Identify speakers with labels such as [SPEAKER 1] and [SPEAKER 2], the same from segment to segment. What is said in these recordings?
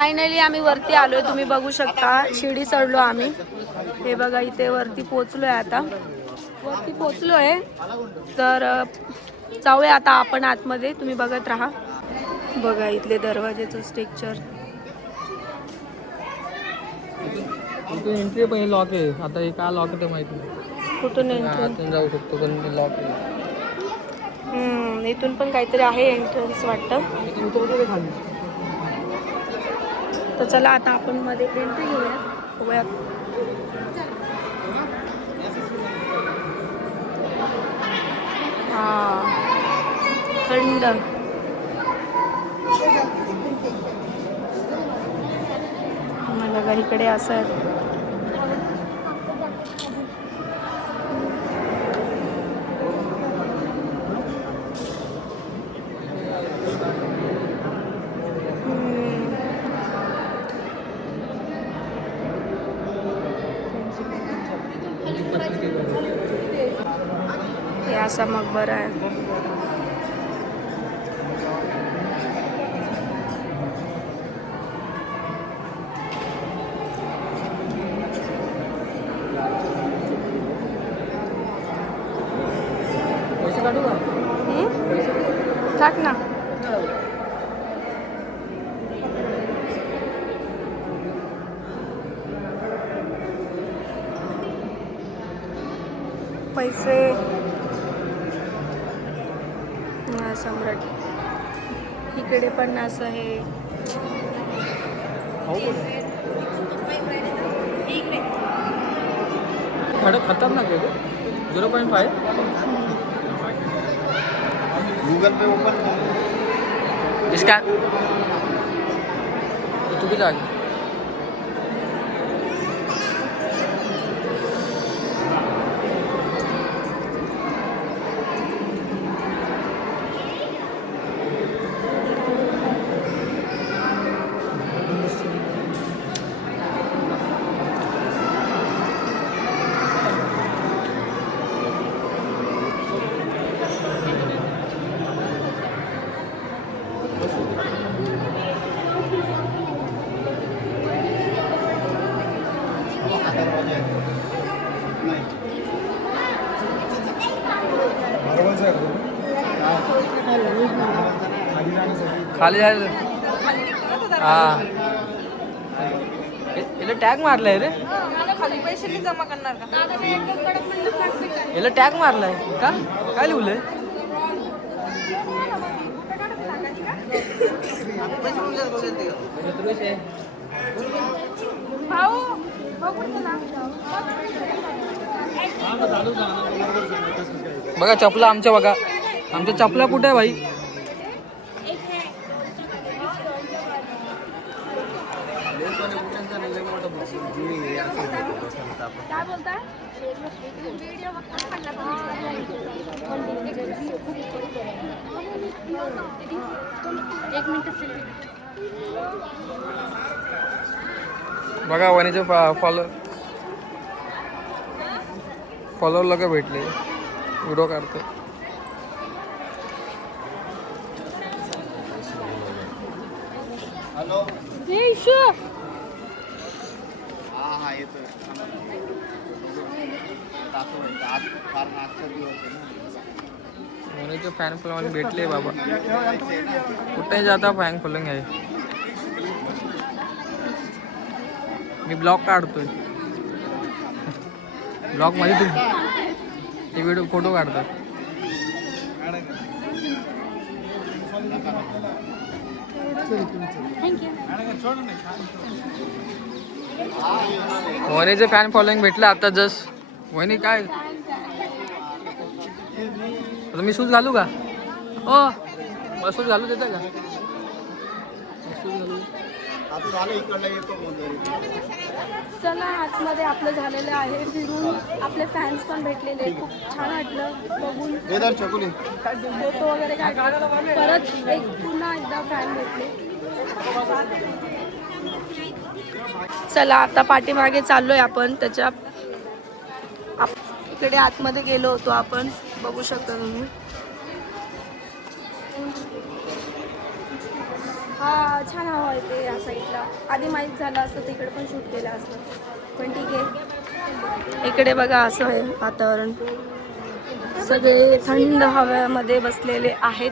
[SPEAKER 1] Finally आम्ही वरती आलोय तुम्ही बघू शकता. शिडी चढलो आम्ही. हे बघा इथे वरती पोचलोय आता. वरती पोचलोय तर जाऊया आता आपण आतमध्ये. तुम्ही बघत राहा. बघा इथले दरवाजेचं स्ट्रक्चर
[SPEAKER 2] एंट्री पण लॉक आहे. आता हे काय लॉक आहे माहिती
[SPEAKER 1] कुठून एंट्री
[SPEAKER 2] जाऊ शकतो पण लॉक आहे.
[SPEAKER 1] इथून पण काहीतरी आहे एंट्रन्स वाटतं
[SPEAKER 2] इथे उतरतो ते खाली
[SPEAKER 1] तर चला आता आपण मध्ये एंट्री घेऊया बघूया हा. थंड. मला इकडे असं असा मकबरा आहे? टाक ना. पैसे हा, सम्राट. इकडे पण असं आहे.
[SPEAKER 2] खडक खतरनाक आहे zero point five
[SPEAKER 3] Google Pay open
[SPEAKER 2] इसका. चुकीचं आहे खाली जायचं हा. याला टॅग मारलाय रे.
[SPEAKER 4] खाली पैसे जमा करणार का?
[SPEAKER 2] याला टॅग मारलाय. का? काय लिहिलंय?
[SPEAKER 4] भाऊ
[SPEAKER 2] बघा चपला आमच्या बघा. आमच्या चपला कुठे आहे भाई?
[SPEAKER 4] एक मिनिट
[SPEAKER 2] बघा वणीचे फॉलो फॉलोअर लोक भेटले. व्हिडिओ काढते
[SPEAKER 3] हॅलो
[SPEAKER 4] इशू.
[SPEAKER 3] हा हा येतोय. फार आजचा दिवस आहे ना
[SPEAKER 2] फॅन फॉलोअर भेटले बाबा। कुठे जाता फॅन फॉलोइंग आहे मी ब्लॉग काढतोय ब्लॉगमध्ये तू। ते व्हिडिओ फोटो काढतो वणीचे फॅन फॉलोइंग भेटलं आता जस्ट वहिनी काय? मी शूज घालू का? ओ मला शूज घालू देता का? शूज घालू
[SPEAKER 1] चला आतमध्ये आपलं झालेलं आहे. फिरून आपले फॅन्स पण भेटलेले. खूप छान वाटलं बघून.
[SPEAKER 3] वेदर चकुली
[SPEAKER 1] फोटो वगैरे परत एक पुन्हा एकदा फॅन भेटले. चला आता पाठीमागे चाललोय आपण. त्याच्या इकडे आतमध्ये गेलो होतो आपण. बघू शकता तुम्ही. हा छान हवा आहे ते या साईडला. आधी माहीत झालं असतं तिकडे पण शूट केलं असतं. पण ठीक आहे. इकडे बघा असं आहे वातावरण. सगळे थंड हव्यामध्ये बसलेले आहेत.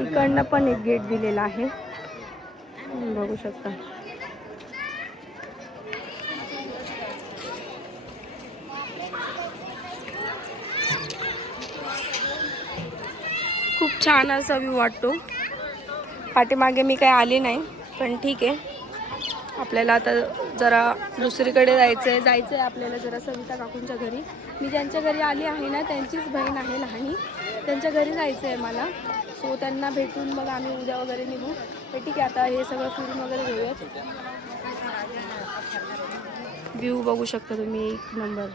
[SPEAKER 1] इकडनं पण एक गेट दिलेला आहे. बघू शकता. खूप छान असा व्ह्यू वाटतो. पाठीमागे मी काही आले नाही पण ठीक आहे. आपल्याला आता जरा दुसरीकडे जायचं आहे जायचं आहे आपल्याला जरा सविता काकूंच्या घरी. मी ज्यांच्या घरी आली आहे ना त्यांचीच बहीण आहे लहानी. त्यांच्या घरी जायचं आहे मला. सो त्यांना भेटून मग आम्ही उद्या वगैरे निघू. तर ठीक आहे आता हे सगळं फिरून वगैरे घेऊयात. व्ह्यू बघू शकता तुम्ही एक नंबर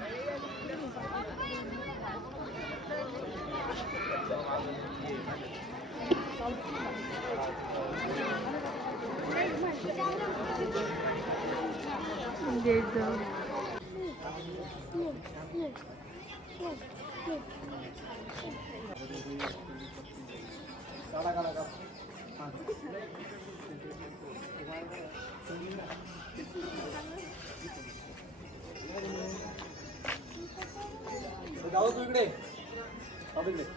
[SPEAKER 1] गेट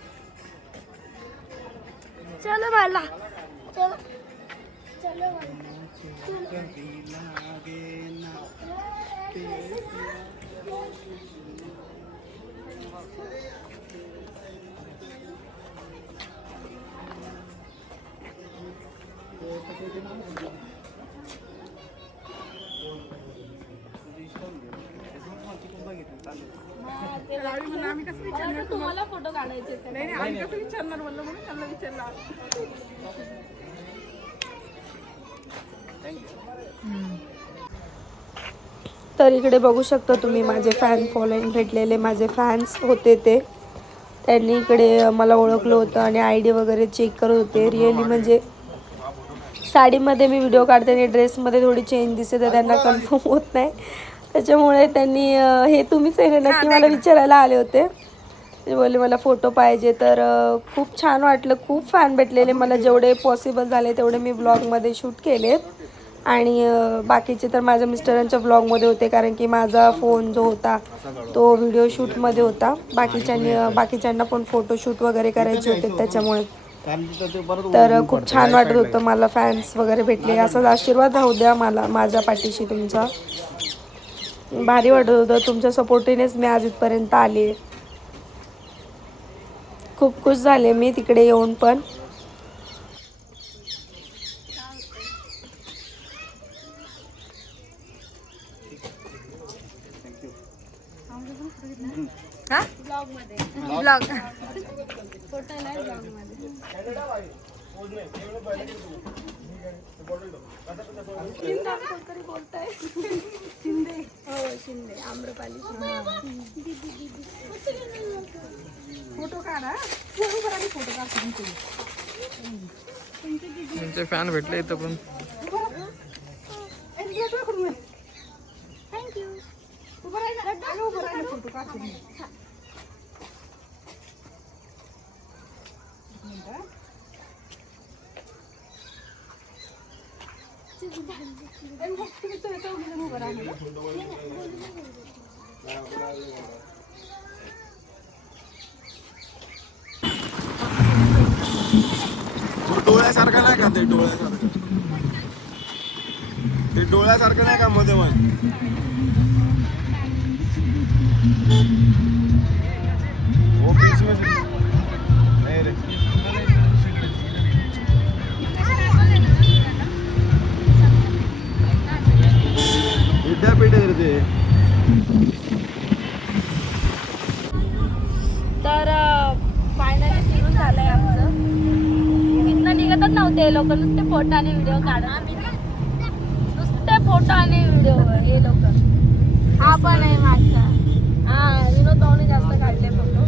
[SPEAKER 1] जाऊन चलो तुम्हाला फोटो काढायचे तर इकडे बघू शकता तुम्ही माझे फॅन फॉलोईंग भेटलेले माझे फॅन्स होते ते. त्यांनी इकडे मला ओळखलं होतं आणि आय डी वगैरे चेक करत होते. रिअली म्हणजे साडीमध्ये मी व्हिडिओ काढते आणि ड्रेसमध्ये थोडी चेंज दिसते तर त्यांना कन्फर्म होत नाही. त्याच्यामुळे त्यांनी हे तुम्हीच आहे ना नक्की मला विचारायला आले होते. ते बोलले मला फोटो पाहिजे. तर खूप छान वाटलं खूप फॅन भेटलेले मला. जेवढे पॉसिबल झाले तेवढे मी ब्लॉगमध्ये शूट केले आणि बाकीचे तर माझ्या मिस्टरांच्या ब्लॉगमध्ये होते कारण की माझा फोन जो होता तो व्हिडिओ शूटमध्ये होता. बाकीच्यांनी बाकीच्यांना पण फोटोशूट वगैरे करायचे होते त्याच्यामुळे. तर खूप छान वाटत होतं मला फॅन्स वगैरे भेटले. असाच आशीर्वाद राहू द्या मला माझ्या पाठीशी तुमचा. भारी वाटत होतं. तुमच्या सपोर्टीनेच मी आज इथपर्यंत आले. खूप खुश झाले मी तिकडे येऊन पण
[SPEAKER 4] ब्लॉग
[SPEAKER 1] हो शिंदे आम्रपाली
[SPEAKER 2] त्यांचे फॅन भेटले इथं पण.
[SPEAKER 3] डोळ्यासारखं नाही का ते डोळ्यासारखं? ते डोळ्यासारखं नाही का मध्ये
[SPEAKER 1] फोटो आणि व्हिडिओ काढत नुसते फोटो आणि व्हिडिओ हे लोक. हा पण आहे मागचा हा विनोद भाऊने जास्त काढले फोटो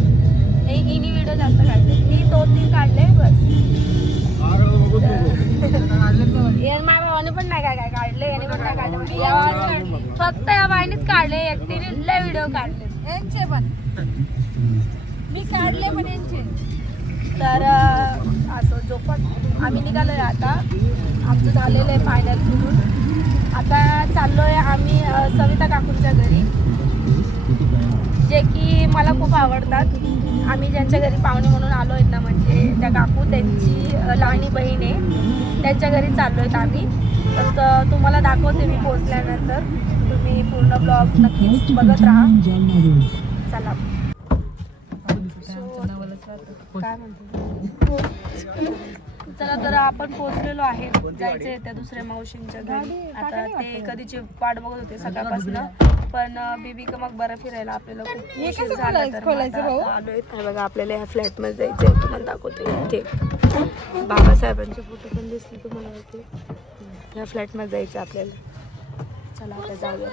[SPEAKER 1] हे हिनी व्हिडिओ जास्त काढले. मी दोन तीन काढले बस. यान माझ्या भावाने पण नाही काय काय काढले याने पण नाही काढले. मी या बाईने- फक्त या बाईनेच काढले एकटीने लय व्हिडिओ काढले.
[SPEAKER 4] यांचे पण. मी काढले पण यांचे.
[SPEAKER 1] तर असं जो पण आम्ही निघालो आहे आता. आमचं झालेलं आहे फायनल फिरून आता आहे आम्ही सविता काकूंच्या घरी. जे की मला खूप आवडतात. आम्ही ज्यांच्या घरी पाहुणे म्हणून आलो आहेत ना म्हणजे त्या काकू त्यांची लहानी बहीण आहे. त्यांच्या घरी चाललो आहेत आम्ही. तर तुम्हाला दाखवते मी पोचल्यानंतर तुम्ही पूर्ण ब्लॉग नक्कीच बघत राहा. चला. काय म्हणतो चला तर आपण पोहोचलेलो आहे. जायचंय त्या दुसऱ्या मावशींच्या घरी. आता ते कधीची वाट बघत होते सकाळपासून. पण बीबी का मग बरं फिरायला आपल्याला खूप झाला तर? आलोय. बघा आपल्याला ह्या फ्लॅटमध्ये जायचंय. तुम्हाला दाखवते. इथे. बाबासाहेबांचे फोटो पण दिसले तुम्हाला इथे. ह्या फ्लॅटमध्ये जायचं आपल्याला. चला आता जाऊया.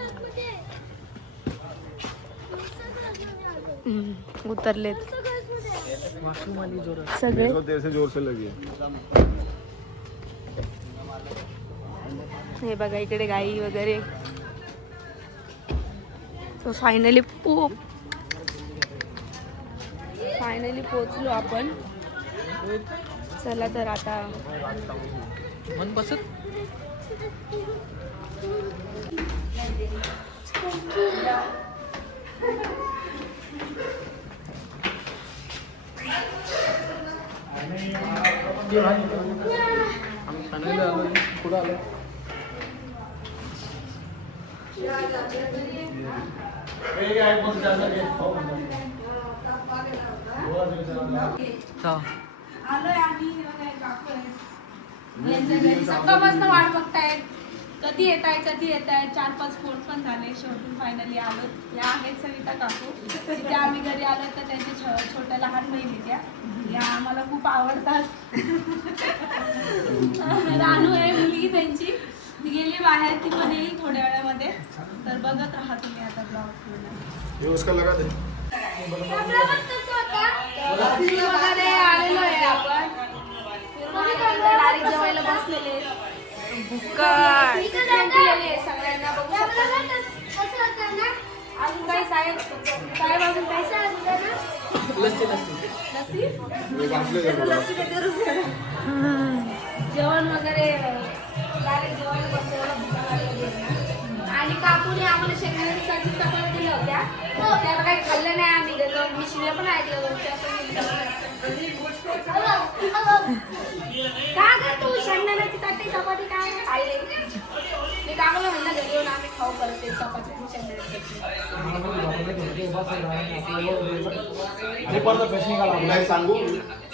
[SPEAKER 1] उतरलेत. सगळे? हे। बघा इकडे गाई वगैरे. तो फायनली पो फायनली पोचलो आपण. चला तर आता.
[SPEAKER 2] मन बसत? आम्ही फायनली आलो पुढे आलो
[SPEAKER 1] आलोय आम्ही हे बघा, वाट बघतायत. कधी येत आहे कधी येत आहे? चार पाच फोन पण झाले. शेवटी फायनली आलो. या आहेत सविता काकू. तिथे आम्ही घरी आलो तर त्यांच्या छो- छोट्या लहान बहिणी त्या. या आम्हाला खूप आवडतात. रानू आहे मुलगी त्यांची. ती गेली बाहेर ती पण येईल थोड्या वेळामध्ये. तर बघत राहा तुम्ही आता ब्लॉग
[SPEAKER 5] ये उसका लगा दे.
[SPEAKER 1] फिरून वगैरे आलेलो आहे आपण. डायरेक्ट जेवायला बसलेले सगळ्यांना बघू अजून काही साहेब? साहेब अजून काय. जेवण वगैरे. आणि काकूने आम्हाला चटणी चपात्या दिल्या होत्या. त्याला काही खाल्लं नाही आम्ही. त्याचं मी शिव्या पण ऐकलं का ग तू? शेंगदाण्याची चटणी चपाती काय नाही खाल्ली मी काकूला म्हणलं घरी येऊन आम्ही खाऊ परत ते चपाती आणि शेंगदाण्याची चटणी.
[SPEAKER 3] काय सांगू.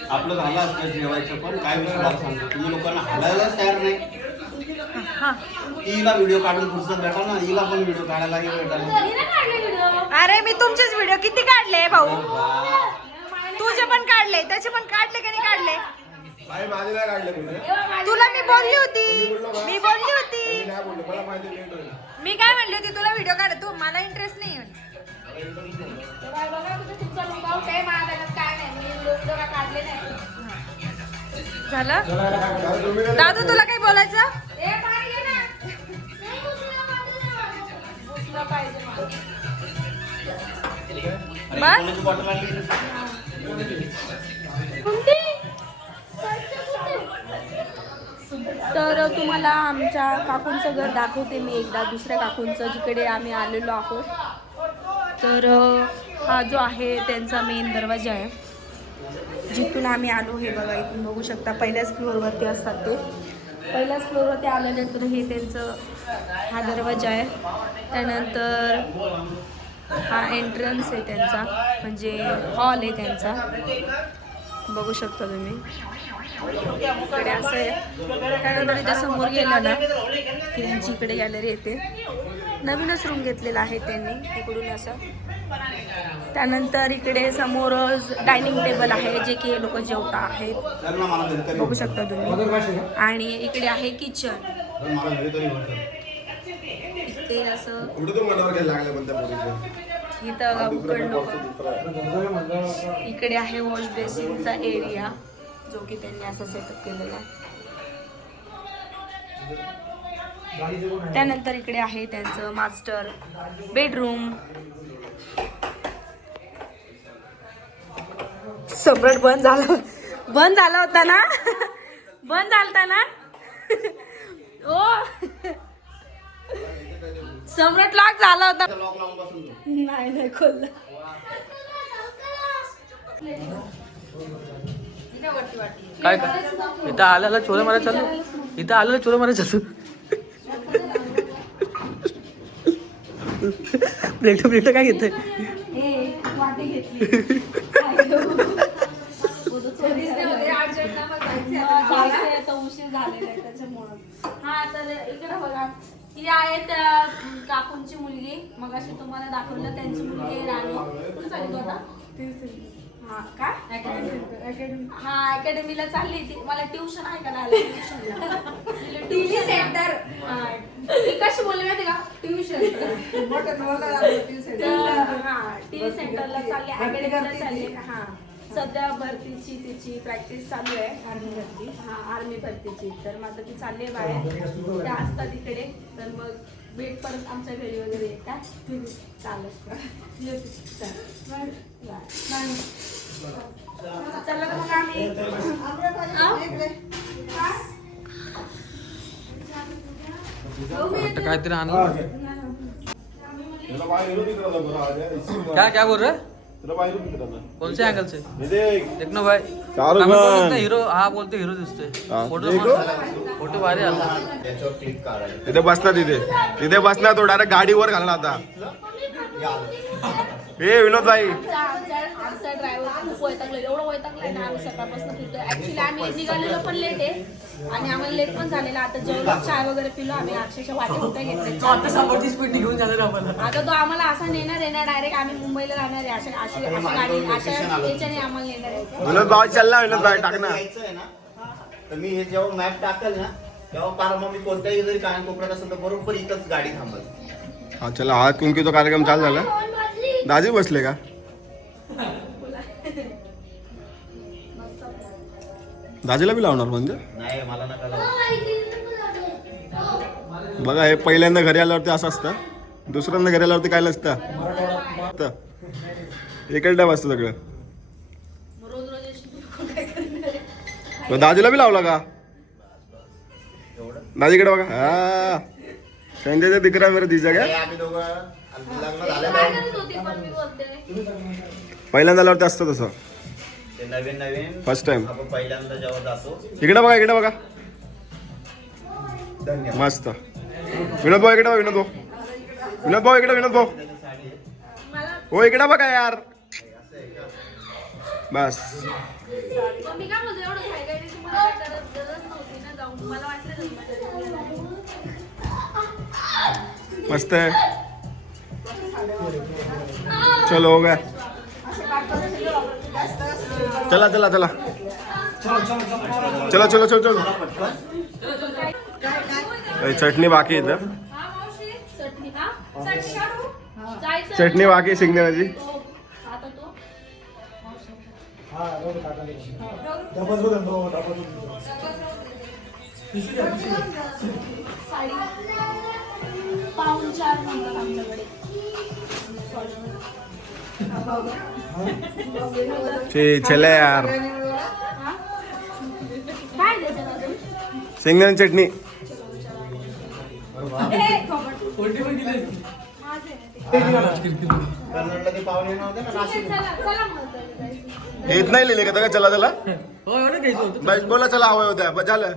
[SPEAKER 3] आपलं झालं असतं जेवायचं पण काय विषय मला सांगू. तुम्ही लोकांना हलायलाच तयार नाही. हिला व्हिडिओ काढून फुरसत भेटा ना हिला पण व्हिडिओ काढायला हे भेटा
[SPEAKER 1] घरी नाही काढले व्हिडिओ
[SPEAKER 4] अरे मी तुमचेच व्हिडिओ किती काढले भाऊ? तुझे पण काढले त्याचे पण काढले की नाही काढले?
[SPEAKER 5] भाई माझे नाही काढले कुठे
[SPEAKER 4] तुला मी बोलली होती. मी बोलली होती. मी काय म्हणली होती तुला व्हिडिओ काढ. तू मला इंटरेस्ट नाही झालं? दादू तुला काही बोलायचं?
[SPEAKER 1] ए पाणी घे ना. घुसलं पाहिजे मला.
[SPEAKER 4] बस?
[SPEAKER 1] तुम्हाला आमच्या काकूंचं घर दाखवते मी एकदा दुसऱ्या काकूंचं जिकडे आम्ही आलेलो आहोत. तर हा जो आहे त्यांचा मेन दरवाजा आहे. जिथून आम्ही आलो हे बघा इथून बघू शकता. पहिल्याच फ्लोअरवरती असतात ते. पहिल्याच फ्लोअरवरती आल्यानंतर हे त्यांचं हा दरवाजा आहे. त्यानंतर हा एंट्रन्स आहे त्यांचा. म्हणजे हॉल आहे त्यांचा. बघू शकता तुम्ही. इकडे असं आहे. त्यानंतर इथे म्हणजे समोर गेलं ना की त्यांची इकडे गॅलरी येते. नवीनच रूम घेतलेला आहे त्यांनी इकडून असं. त्यानंतर इकडे समोर डायनिंग टेबल आहे जे की हे लोक जेवता आहेत. बघू शकता तुम्ही. आणि इकडे आहे किचन ते असं इथं इकडे आहे वॉश बेसिनचा एरिया जो की त्यांनी असा सेटअप केलेला आहे. त्यानंतर इकडे आहे त्यांचं मास्टर बेडरूम सम्राट बंद झाला. बंद झाला होता ना? बंद झालता ना? ओ. सम्राट लॉक झाला होता. नाही नाही खोललं.
[SPEAKER 2] काय? काय इथं आल्याला चोऱ्या मारा चालू? इथं आल्याला चोऱ्या मारा चालू? प्लेट प्लेट काय घेतोय
[SPEAKER 1] वाटी आहे त्याच्यामुळं काकूंची मुलगी मग अशी तुम्हाला दाखवलं त्यांची मुलगी राणी. कुठे चालली आता? हा काय? हा अकॅडमीला चालली ती. मला ट्युशन आहे का नाही ट्युशनला टीव्ही सेंटर ती कशी बोलली माहिती का? ट्युशन हा टीव्ही सेंटरला चालली अकॅडमीला चालली. हा. सध्या भरतीची तिची प्रॅक्टिस चालू आहे. आर्मी भरती. हा आर्मी भरतीची. तर मग आता ती चालली आहे बाहेर. त्या असतात तिकडे. तर मग भेट परत आमच्या घरी वगैरे येतात. चालत
[SPEAKER 2] आता काहीतरी आणलं क्या क्या बोल रहे. कौन से एंगल से?
[SPEAKER 5] देख.
[SPEAKER 2] ना भाई. हिरो हा बोलतो हिरो दिसतोय. फोटो. फोटो भारी आला
[SPEAKER 3] त्याच्यावर क्लिक करायचं
[SPEAKER 5] तिथे बसला तिथे. तिथे बसला तो डायरेक्ट गाडीवर घालला आता. ए विनोद भाई
[SPEAKER 1] आमचा ड्रायव्हर खूप वैतागलेला एवढं वैतागलाय ना आम्ही सकाळपासून फिरतोय. ऍक्च्युली आम्ही निघालेलो पण लेट आहे. आणि आम्हाला लेट पण झालेला. आता जेवलो चाय वगैरे पिलो. आम्ही अक्षरशः वाटे कुठे घेतले?
[SPEAKER 2] स्पीड निघून जाणार आम्हाला.
[SPEAKER 1] आता तो आम्हाला असा नेणार आहे ना डायरेक्ट आम्ही मुंबईला जाणार आहे. अशा अशी अशी गाडी अशा याच्याने आम्हाला नेणार आहे.
[SPEAKER 5] विनोद भाई चालला विनोद भाई टाक ना.
[SPEAKER 3] यायचं आहे ना तर मी हे जेव्हा मॅप टाकेल ना तेव्हा पार मग मी कोणत्याही जरी कान कोपऱ्यात असेल तर बरोबर इथंच गाडी थांबल.
[SPEAKER 5] हा चला हा कुंकीचा कार्यक्रम चालू झाला. दाजी बसले का? दाजीला बी लावणार म्हणजे. बघा हे पहिल्यांदा घरी आल्यावरती असं असतं. दुसऱ्यांदा घरी आल्यावरती काय नसतं. एकच डब असतं सगळं दाजीला बी लावला का? दाजीकडे बघा. हा. संजयच्या दिकरा मेरे दिसा का?
[SPEAKER 3] लग्न झालं
[SPEAKER 5] पहिल्यांदा आल्यावरती असतं तसं.
[SPEAKER 3] ते नवीन नवीन
[SPEAKER 5] फर्स्ट टाइम
[SPEAKER 3] आपण पहिल्यांदा जेव्हा जातो.
[SPEAKER 5] इकडे बघा इकडे बघा.
[SPEAKER 3] धन्यवाद.
[SPEAKER 5] मस्त. विनोद भाऊ इकडे बघा विनोद भाऊ. विनोद भाऊ इकडे विनोद भाऊ.
[SPEAKER 1] मला
[SPEAKER 5] हो इकडे बघा यार. बस.
[SPEAKER 1] मग मी काय बोलते एवढं घाई घाईची मला काय गरज गरज नव्हती ना जाऊन. मला वाटलं नाही
[SPEAKER 5] मस्त है चलो हो गया। चला चला चला। चलो चलो चलो चलो। ए, चटणी बाकी आहे इथं
[SPEAKER 1] चटणी
[SPEAKER 5] बाकी आहे शेंगदाण्याची
[SPEAKER 1] साडी पाऊन चार म्हणतात आमच्याकडे.
[SPEAKER 5] चले यार शेंगदाणे चटणी येत नाही लिहिले का? चला चला
[SPEAKER 2] हो
[SPEAKER 5] बोला चला हवं होत्या. झालं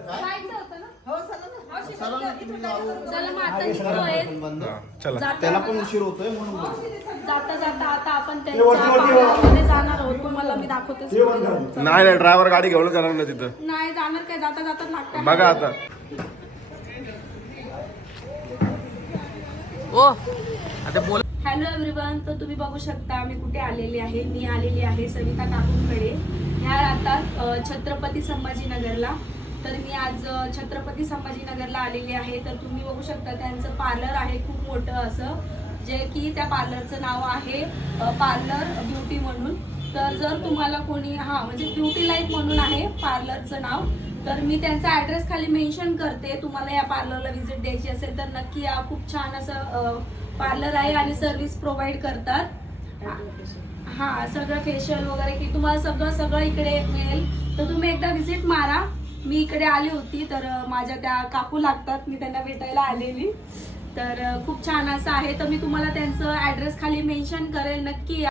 [SPEAKER 1] चला मग आता निघतोय.
[SPEAKER 3] बंद.
[SPEAKER 5] चला.
[SPEAKER 3] त्याला पण उशीर होतोय म्हणून बोलतो.
[SPEAKER 1] जाता जाता आता आपण त्यांच्या पार्लरमध्ये जाणार आहोत. तुम्हाला मी दाखवतेच पुढे.
[SPEAKER 5] नाही. नाही ड्रायव्हर गाडी घेऊन जाणार ना तिथं.
[SPEAKER 1] नाही जाणार काय? जाता जाता लागतं.
[SPEAKER 5] बघा आता.
[SPEAKER 2] ओ आता बोल.
[SPEAKER 1] हॅलो एव्हरीवन तर तुम्ही बघू शकता मी कुठे आलेली आहे? मी आलेली आहे सविता काकूंकडे. ह्या राहतात अ, छत्रपती संभाजीनगरला. तर मी आज छत्रपती संभाजीनगरला आलेली आहे. तर तुम्ही बघू शकता त्यांचं पार्लर आहे खूप मोठं असं जे की त्या पार्लरचं नाव आहे पार्लर ब्युटी म्हणून. तर जर तुम्हाला कोणी हा म्हणजे ब्युटी लाईफ म्हणून आहे पार्लरचं नाव तर मी त्यांचा ॲड्रेस खाली मेन्शन करते. तुम्हाला या पार्लरला व्हिजिट द्यायची असेल तर नक्की या खूप छान असं पार्लर आहे आणि सर्व्हिस प्रोव्हाइड करतात. हा सगळं फेशियल वगैरे की तुम्हाला सगळं सगळं इकडे मिळेल. तर तुम्ही एकदा व्हिजिट मारा. मी इकडे आली होती तर माझ्या त्या काकू लागतात. मी त्यांना भेटायला आलेली. तर खूप छान असं आहे. तर मी तुम्हाला त्यांचं ॲड्रेस खाली मेन्शन करेल नक्की. या.